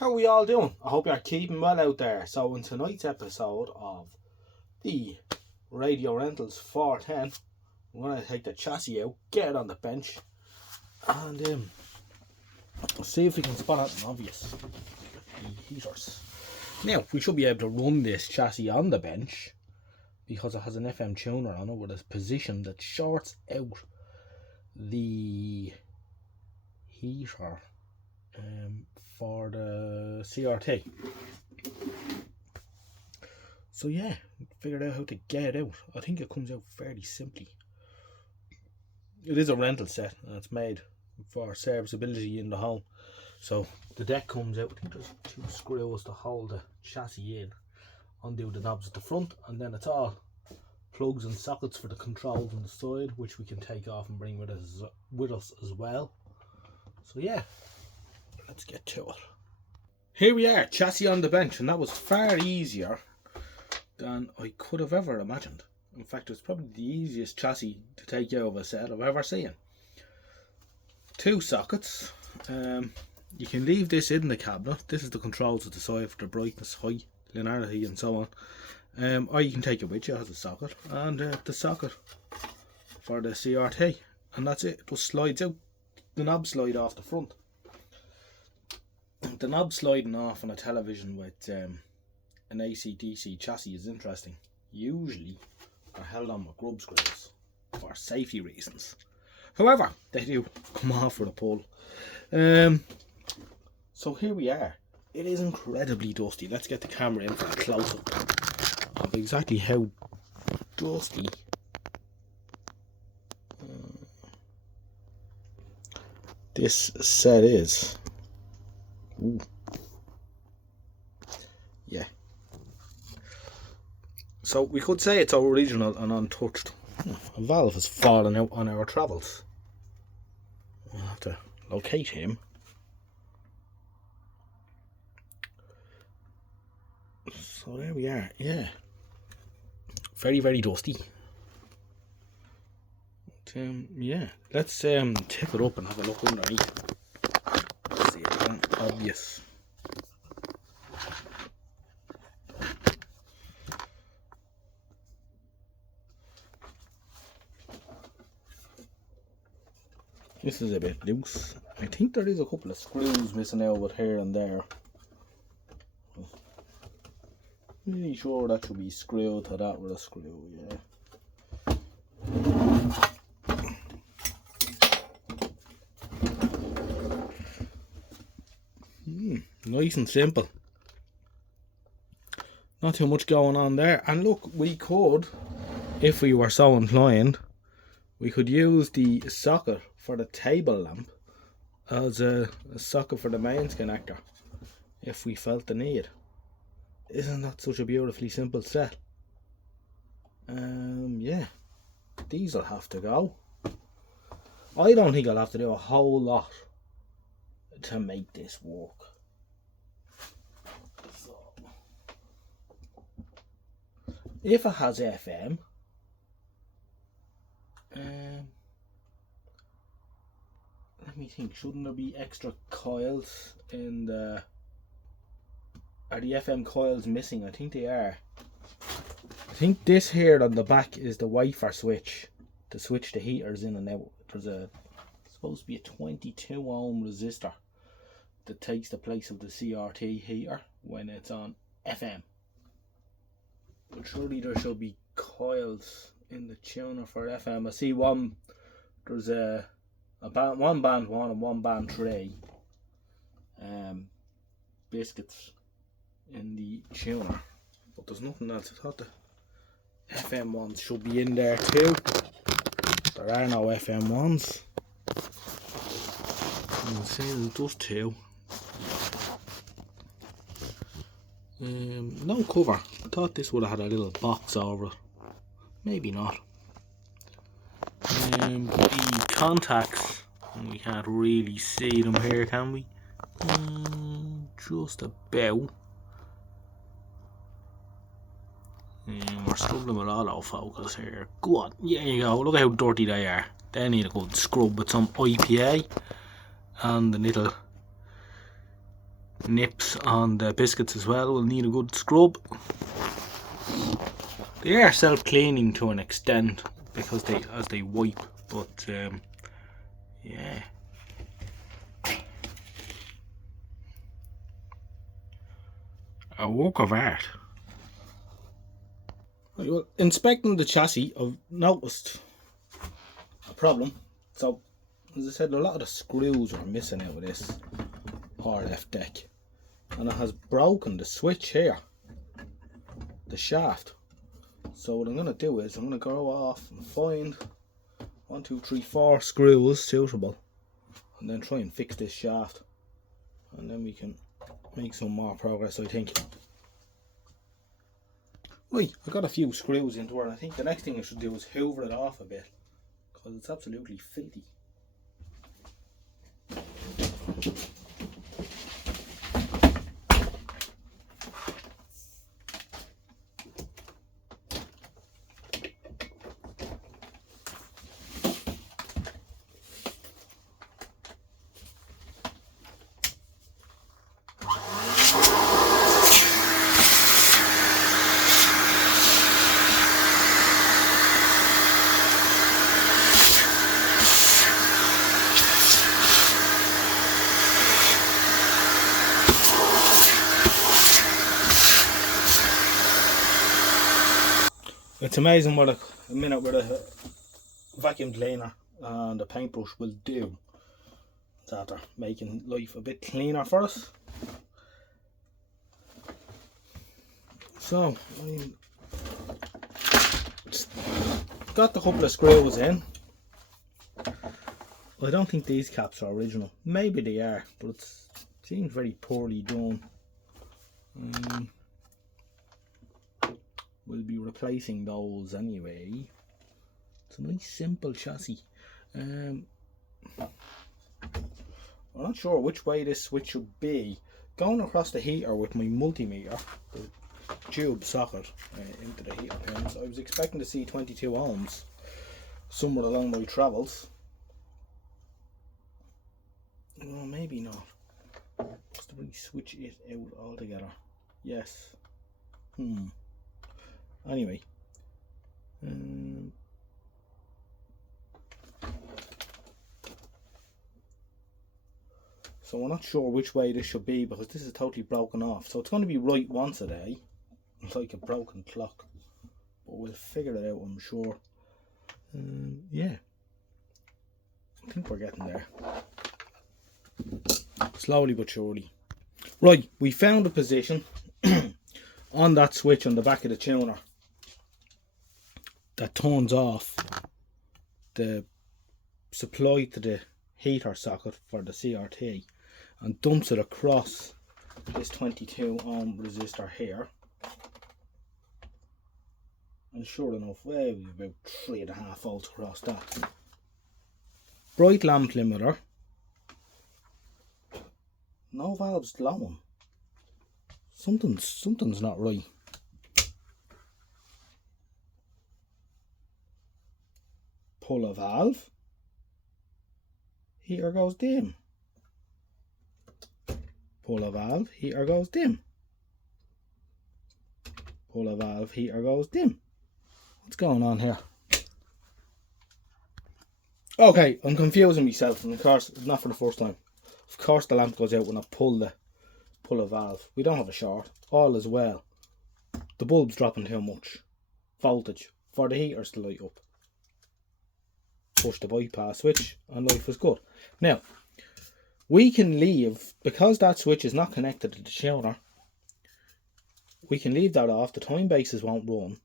How are we all doing? I hope you're keeping well out there. So in tonight's episode of the Radio Rentals 410, I'm going to take the chassis out, get it on the bench, and see if we can spot out an obvious heaters. Now, we should be able to run this chassis on the bench because it has an FM tuner on it with a position that shorts out the heater for the CRT. So yeah, figured out how to get it out. I think it comes out fairly simply. It is a rental set and it's made for serviceability in the home. So the deck comes out. I think there's 2 screws to hold the chassis in. Undo the knobs at the front, and then it's all plugs and sockets for the controls on the side, which we can take off and bring with us as well. So yeah, let's get to it. Here we are, chassis on the bench, and that was far easier than I could have ever imagined. In fact, it's probably the easiest chassis to take out of a set I've ever seen. 2 sockets. You can leave this in the cabinet. This is the controls at the side for the brightness, height, linearity and so on. Or you can take it with you as a socket, and the socket for the CRT, and that's it. It just slides out. The knob slide off the front. The knob sliding off on a television with an AC/DC chassis is interesting. Usually are held on with grub screws for safety reasons. However, they do come off with a pull. So here we are. It is incredibly dusty. Let's get the camera in for a close-up of exactly how dusty this set is. Ooh. Yeah. So we could say it's original and untouched. A valve has fallen out on our travels. We'll have to locate him. So there we are. Yeah. Very, very dusty. But, yeah. Let's tip it up and have a look underneath. See it obvious. This is a bit loose. I think there is a couple of screws missing out with here and there. Really sure that should be screwed to that with a screw, yeah. Nice and simple. Not too much going on there. And look, we could, if we were so inclined, we could use the socket for the table lamp as a socket for the mains connector if we felt the need. Isn't that such a beautifully simple set? Yeah, these will have to go. I don't think I'll have to do a whole lot to make this work. So, if it has FM, let me think, shouldn't there be extra coils in the... Are the FM coils missing? I think they are. I think this here on the back is the Wi-Fi switch to switch the heaters in and out. There's supposed to be a 22 ohm resistor that takes the place of the CRT heater when it's on FM. But surely there should be coils in the tuner for FM. I see one. There's one band 1 and one band 3 biscuits in the tuner, but there's nothing else. I thought the FM ones should be in there too. There are no FM ones. I'll say there's just 2. No cover. I thought this would have had a little box over it. Maybe not. The contacts, we can't really see them here, can we? Just about. We're struggling with autofocus here. Go on, there you go. Look how dirty they are. They need a good scrub with some IPA and the little nips on the biscuits as well will need a good scrub. They are self-cleaning to an extent because they wipe, but yeah. A work of art. Right, well, inspecting the chassis, I've noticed a problem. So, as I said, a lot of the screws are missing out of this RF deck, and it has broken the switch here, the shaft. So what I'm going to do is I'm going to go off and find 1, 2, 3, 4 screws suitable, and then try and fix this shaft, and then we can make some more progress, I think. Right, I got a few screws into it, and I think the next thing I should do is hoover it off a bit, because it's absolutely filthy. It's amazing what a minute with a vacuum cleaner and a paintbrush will do after making life a bit cleaner for us. So I got the couple of screws in. I don't think these caps are original. Maybe they are, but it seems very poorly done. We'll be replacing those anyway. It's a nice simple chassis. I'm not sure which way this switch should be. Going across the heater with my multimeter, the tube socket into the heater pins, I was expecting to see 22 ohms somewhere along my travels. Well, maybe not. Just to switch it out altogether. Yes. Anyway, so I'm not sure which way this should be because this is totally broken off. So it's going to be right once a day, like a broken clock. But we'll figure it out, I'm sure. Yeah, I think we're getting there. Slowly but surely. Right, we found a position on that switch on the back of the tuner that turns off the supply to the heater socket for the CRT and dumps it across this 22 ohm resistor here. And sure enough, we've about 3.5 volts across that. Bright lamp limiter. No valves glowing. Something's not right. Pull a valve. Heater goes dim. Pull a valve. Heater goes dim. Pull a valve. Heater goes dim. What's going on here? Okay, I'm confusing myself, and of course, not for the first time. Of course, the lamp goes out when I pull a valve. We don't have a short. All is well. The bulb's dropping too much voltage for the heaters to light up. Push the bypass switch and life is good. Now, we can leave, because that switch is not connected to the tuner, we can leave that off. The time bases won't run,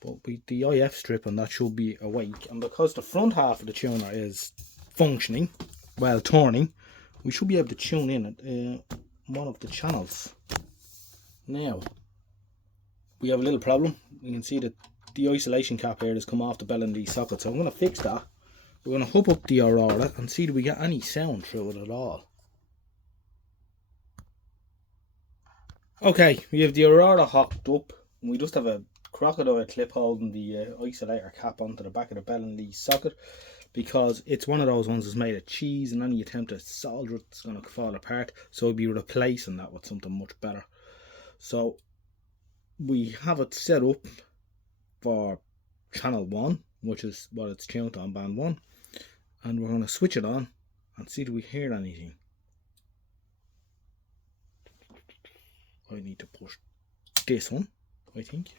but the IF strip on that should be awake, and because the front half of the tuner is functioning, well, turning, we should be able to tune in at one of the channels. Now, we have a little problem. You can see that the isolation cap here has come off the Bell & Lee socket, so I'm going to fix that. We're going to hook up the Aurora and see do we get any sound through it at all. Okay, we have the Aurora hooked up, and we just have a crocodile clip holding the isolator cap onto the back of the Bell & Lee socket. because it's one of those ones that's made of cheese, and any attempt to solder it's going to fall apart. So we'll be replacing that with something much better. So we have it set up for channel 1, which is what it's tuned on, band 1, and we're going to switch it on and see, do we hear anything. I need to push this one, I think.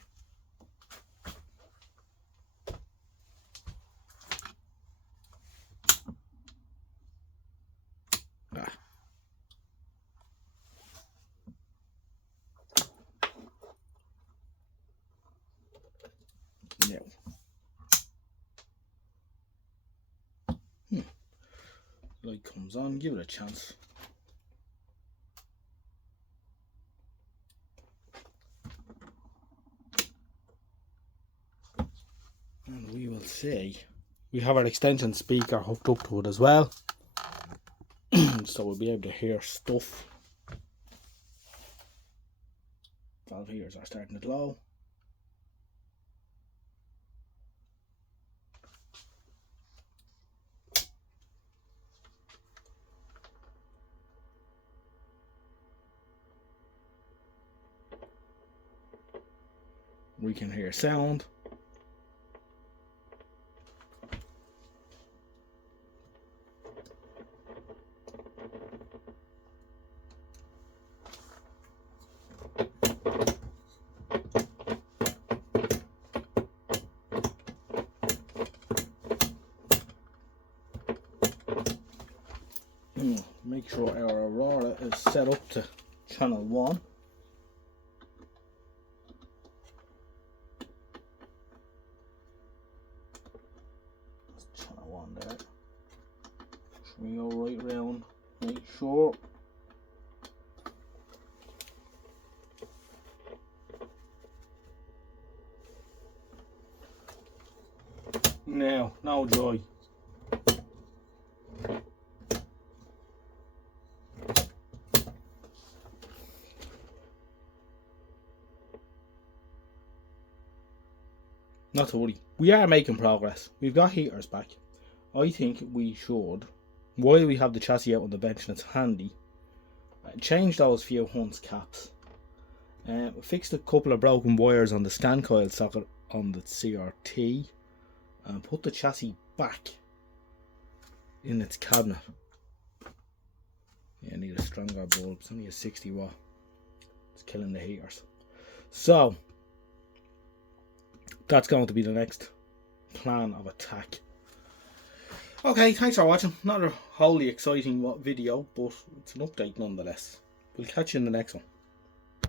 Now, light comes on, give it a chance. And we will see. We have our extension speaker hooked up to it as well. So we'll be able to hear stuff. Valve heaters are starting to glow. We can hear sound. Make sure our Aurora is set up to channel 1. Channel 1 there. We go right round, make sure. Now, no joy. Not to worry, we are making progress. We've got heaters back. I think we should, while we have the chassis out on the bench and it's handy, change those few Hunts caps. Fixed a couple of broken wires on the stand coil socket on the CRT, and put the chassis back in its cabinet. Yeah, I need a stronger bulb. It's only a 60 watt. It's killing the heaters. So that's going to be the next plan of attack. Okay, thanks for watching. Not a wholly exciting video, but it's an update nonetheless. We'll catch you in the next one.